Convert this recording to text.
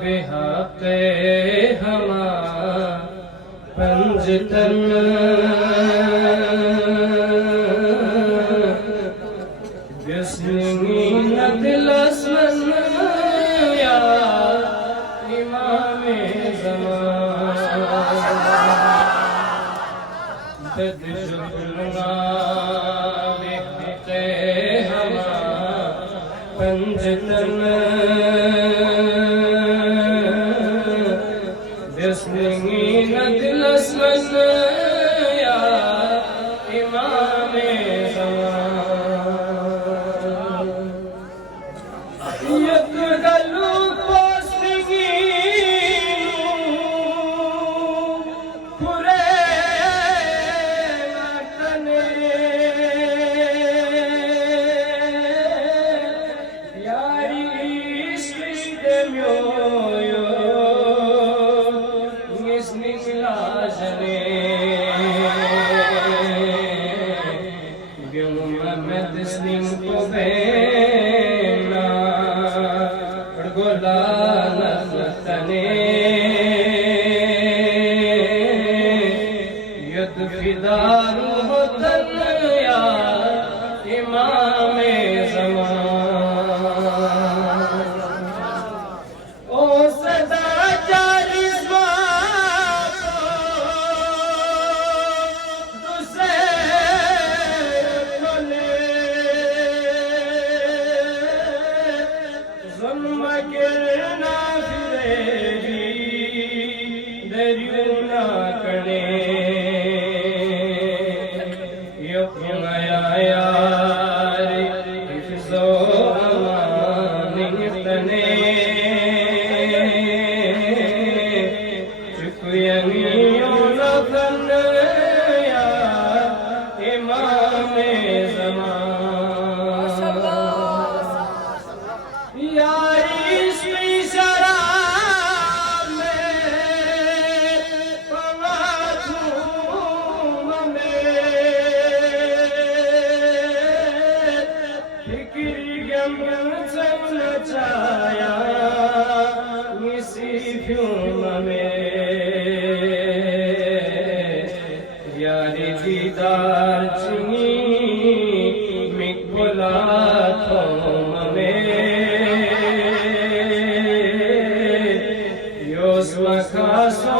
बिहक़े हमा पंजतन बिस्मिल्लाह दिलस्मन या इमाम ज़मान बदजुल्ना बिहक़े हमा पंजतन बिस्मिल्लाह दिलस्मन या इमाम ज़मान यतगलु पोस्तिगी पुरे वतने यारी इश्क़ म्यो फिदारू वतन या इमाम ज़मान ओ सदा जारी तुसे ज़ुल्म गिरना फिरेगी दरियो ना कड़े यारी दीदार चुनी मिकुला थोम में योस्मा खासा